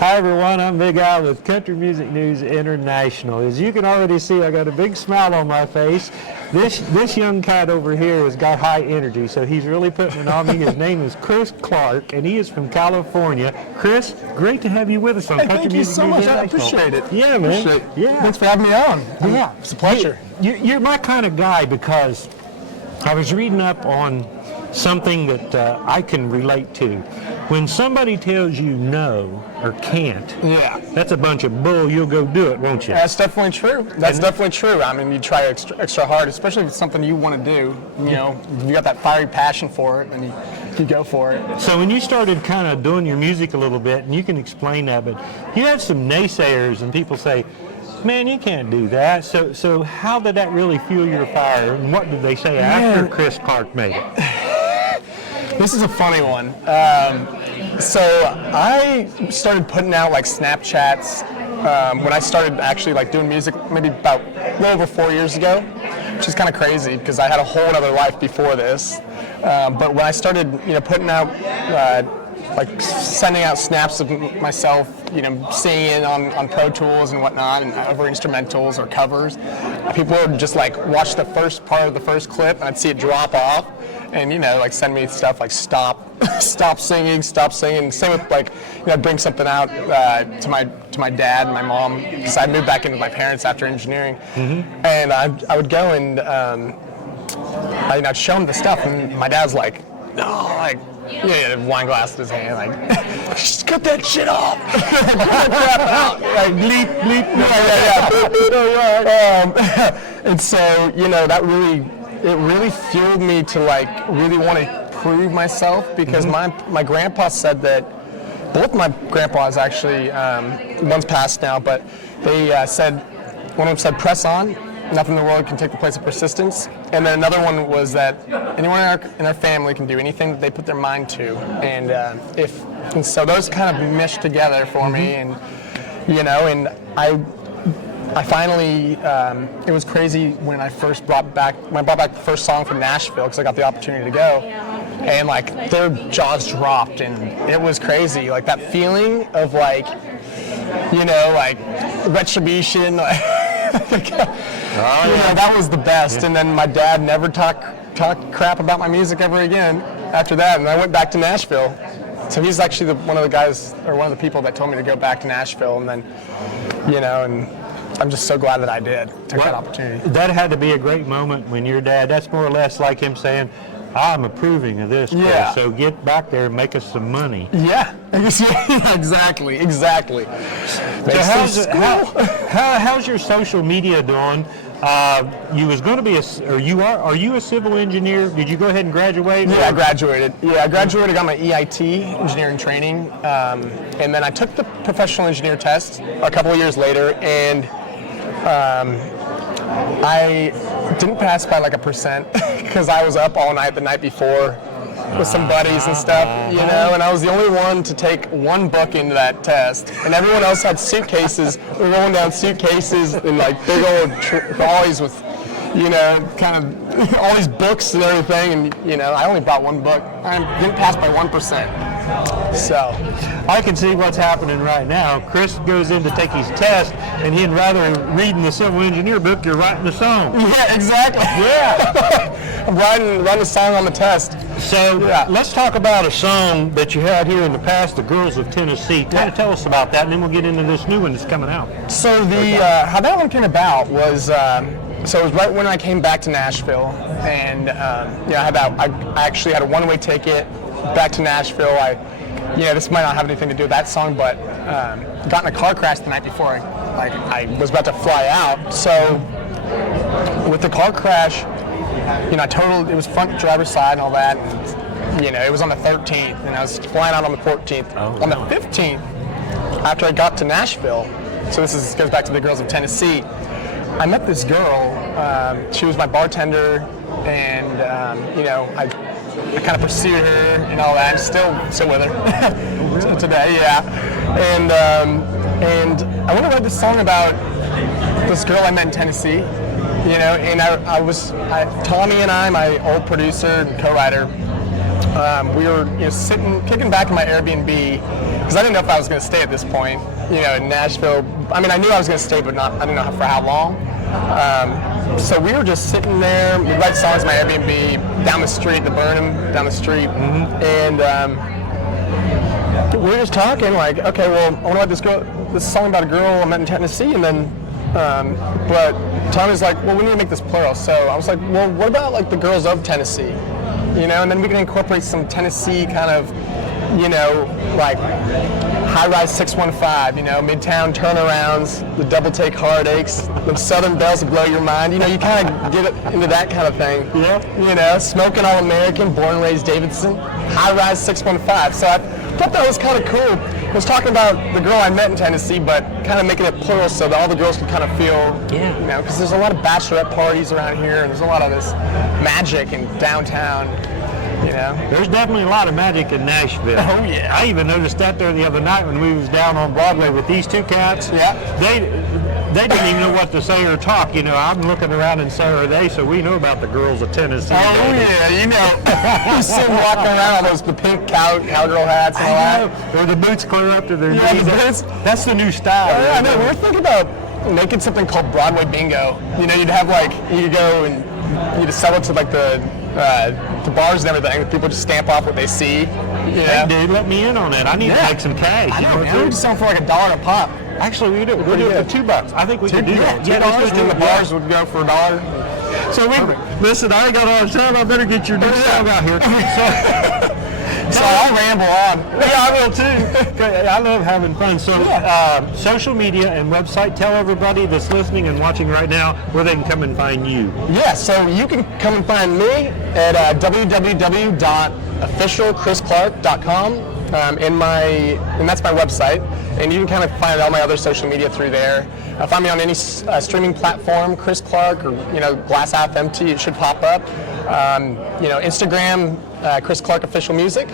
Hi everyone, I'm Big Al with Country Music News International. As you can already see, I got a big smile on my face. This young cat over here has got high energy, so he's really putting it on me. His name is Chris Clark, and he is from California. Chris, great to have you with us on Country Music News International. Thank you so much. I appreciate it. Yeah, man. Yeah. Thanks for having me on. Yeah. It's a pleasure. You're my kind of guy because I was reading up on something that I can relate to. When somebody tells you no or can't, that's a bunch of bull. You'll go do it, won't you? That's definitely true. Definitely true. I mean, you try extra hard, especially if it's something you want to do. You know, you got that fiery passion for it, and you go for it. So when you started kind of doing your music a little bit, and you can explain that, but you have some naysayers, and people say, man, you can't do that. So how did that really fuel your fire, and what did they say after Chris Clark made it? This is a funny one. So I started putting out like Snapchats when I started actually like doing music maybe about a little over 4 years ago, which is kind of crazy because I had a whole other life before this. But when I started, putting out like sending out snaps of myself, singing on Pro Tools and whatnot, and over instrumentals or covers, people would just like watch the first part of the first clip, and I'd see it drop off, and like send me stuff like stop singing. Same with like, I'd bring something out to my dad and my mom, because I moved back into my parents after engineering, and I would go and I'd show him the stuff, and my dad's like, no, like. Yeah, wine glass in his hand, like, just cut that shit off. Cut that crap out. Like, bleep. And so, that really fueled me to, like, really want to prove myself, because my grandpa said that, both my grandpas actually, one's passed now, but they said, one of them said, press on. Nothing in the world can take the place of persistence. And then another one was that anyone in our family can do anything that they put their mind to. And so those kind of meshed together for me. And and I finally, it was crazy when I brought back the first song from Nashville, because I got the opportunity to go. And like their jaws dropped, and it was crazy. Like that feeling of like, like retribution. That was the best. And then my dad never talked crap about my music ever again after that, and I went back to Nashville. So he's actually one of the people that told me to go back to Nashville, and then, and I'm just so glad that I did, took that opportunity. That had to be a great moment when your dad, that's more or less like him saying, I'm approving of this, Chris, so get back there and make us some money. Yeah, exactly. So how's your social media doing? You was going to be are you a civil engineer? Did you go ahead and graduate? Yeah, I graduated. Got my EIT, engineering training, and then I took the professional engineer test a couple of years later, and I didn't pass by like 1% because I was up all night the night before with some buddies and stuff, and I was the only one to take one book into that test, and everyone else had suitcases. We were rolling down suitcases and like big old trolleys with, kind of all these books and everything, and I only brought one book. I didn't pass by 1%. So I can see what's happening right now. Chris goes in to take his test, and he'd rather reading the civil engineer book, you're writing the song. Yeah, exactly. Yeah. I'm writing a song on the test. So let's talk about a song that you had here in the past, The Girls of Tennessee. Kind of tell us about that, and then we'll get into this new one that's coming out. So how that one came about was, so it was right when I came back to Nashville, and I actually had a one-way ticket back to Nashville. This might not have anything to do with that song, but got in a car crash the night before I was about to fly out. So with the car crash, it was front driver's side and all that, and, it was on the 13th, and I was flying out on the 14th. On the 15th, after I got to Nashville, so this goes back to The Girls of Tennessee, I met this girl. She was my bartender, and I kind of pursued her and all that. I'm still with her today, And I want to write this song about this girl I met in Tennessee. And Tommy and I, my old producer and co-writer, we were kicking back in my Airbnb, because I didn't know if I was going to stay at this point, in Nashville. I mean, I knew I was going to stay, but I didn't know for how long. So we were just sitting there. We'd write songs in my Airbnb down the street, the Burnham, down the street, and we were just talking like, okay, well, I want to write this song about a girl I met in Tennessee, and then, but Tommy's like, well, we need to make this plural. So I was like, well, what about like the girls of Tennessee, and then we can incorporate some Tennessee kind of, like high-rise 615, midtown turnarounds, the double-take heartaches, the southern bells that blow your mind. You kind of get into that kind of thing. Yeah. Smoking All-American, born and raised Davidson, high-rise 615. So I thought that was kind of cool. I was talking about the girl I met in Tennessee, but kind of making it plural so that all the girls could kind of feel, because there's a lot of bachelorette parties around here, and there's a lot of this magic in downtown. There's definitely a lot of magic in Nashville. Oh yeah. I even noticed that there the other night when we was down on Broadway with these two cats. Yeah. They didn't even know what to say or talk. I'm looking around and so are they, so we know about the girls of Tennessee. Oh yeah, you see them walking around with the pink cowgirl hats and all that. Or the boots clear up to their knees. That's the new style. Oh, yeah, I know. We were thinking about making something called Broadway Bingo. You'd have you go and you'd sell it to like the bars and everything. People just stamp off what they see. Hey, dude, let me in on that. I need to make some cash. I know, man. We just sell for like $1 a pop. Actually, we do. We'll do it for $2. I think we could do that. $2, and the bars would go for $1. So listen, I ain't got all the time. I better get your new song out here. So I'll ramble on. Yeah, I will too. I love having fun. So social media and website, tell everybody that's listening and watching right now where they can come and find you. Yeah, so you can come and find me at www.officialchrisclark.com, and that's my website. And you can kind of find all my other social media through there. Find me on any streaming platform, Chris Clark, or Glass Half Empty. It should pop up. Instagram, Chris Clark Official Music,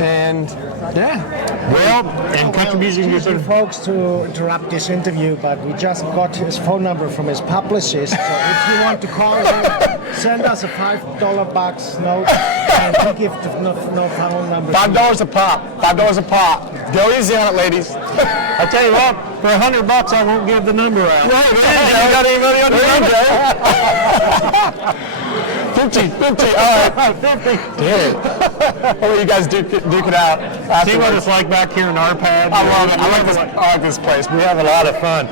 and and country music. Excuse you folks to interrupt this interview, but we just got his phone number from his publicist. So if you want to call him, send us a $5 box note, and we give no phone number. $5 a pop. $5 a pop. Go easy on it, ladies. I tell you what, for $100 I won't give the number out. Right, you got any money on the number? 50, all right. 50. Damn it. Well, you guys duke it out. See what it's like back here in our pad? I love it. I like this place. We have a lot of fun.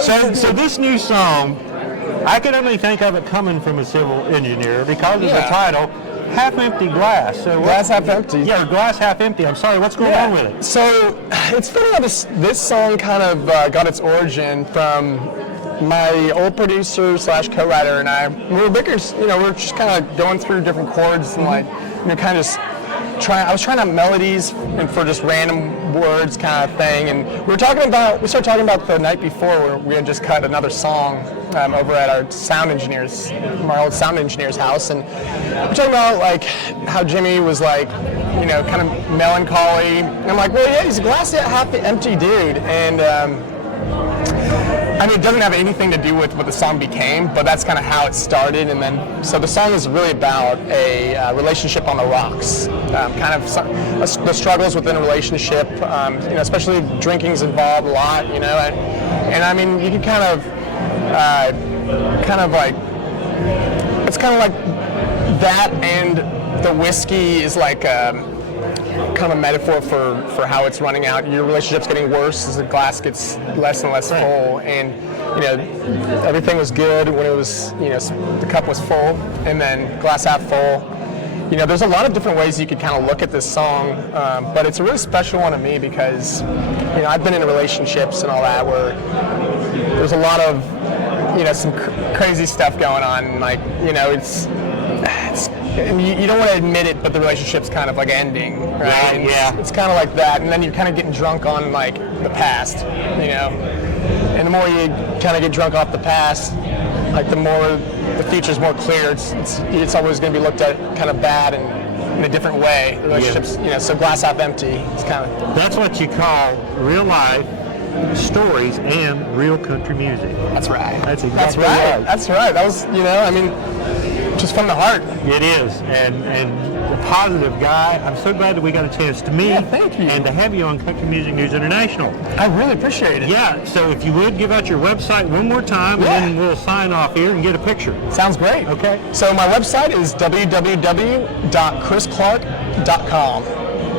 So this new song, I can only think of it coming from a civil engineer because of the title, Half Empty Glass. So Glass Half Empty. Yeah, Glass Half Empty. I'm sorry, what's going on with it? So it's funny how this song kind of got its origin from my old producer / co-writer and I. We were bickers, we're just kind of going through different chords and kind of just I was trying out melodies and for just random words kind of thing. And we started talking about the night before where we had just cut another song over at our old sound engineer's house. And we're talking about like how Jimmy was like, kind of melancholy. And I'm like, well, yeah, he's a glass half empty dude. And it doesn't have anything to do with what the song became, but that's kind of how it started. And then, so the song is really about a relationship on the rocks, kind of the struggles within a relationship, especially drinking's involved a lot, and I mean, you can kind of like, it's kind of like that, and the whiskey is like, kind of a metaphor for how it's running out. Your relationship's getting worse as the glass gets less and less full, and everything was good when it was the cup was full, and then glass half full. There's a lot of different ways you could kind of look at this song, but it's a really special one to me because I've been in relationships and all that where there's a lot of some crazy stuff going on, like it's you don't want to admit it, but the relationship's kind of like ending, right? Yeah. It's kind of like that, and then you're kind of getting drunk on like the past, And the more you kind of get drunk off the past, like the more the future's more clear. It's always going to be looked at kind of bad and in a different way. The relationships, so glass half empty. It's kind of that's what you call real life stories and real country music. That's right. That's That's exactly right. right. That's right. That was, I mean, just from the heart. It is, and a positive guy. I'm so glad that we got a chance to meet. Yeah, thank you. And to have you on Country Music News International. I really appreciate it. Yeah, so if you would give out your website one more time, Yeah. and then we'll sign off here and get a picture. Sounds great. Okay. So my website is www.chrisclark.com.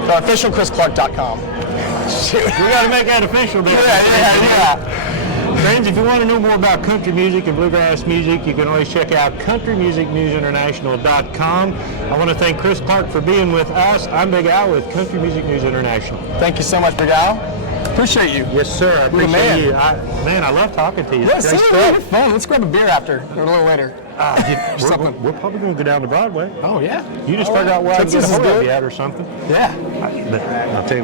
Or officialchrisclark.com. Shoot, we got to make that official there. Yeah. Friends, if you want to know more about country music and bluegrass music, you can always check out countrymusicnewsinternational.com. I want to thank Chris Clark for being with us. I'm Big Al with Country Music News International. Thank you so much, Big Al. Appreciate you. Yes, sir. I You're the appreciate man. you. I love talking to you. Yeah, It's see, great we're stuff. fun. Let's grab a beer after, or a little later. We're probably going to go down to Broadway. Oh, yeah. You just figure out where I can get a Texas is hold of good. you at or something. Yeah. But I'll tell you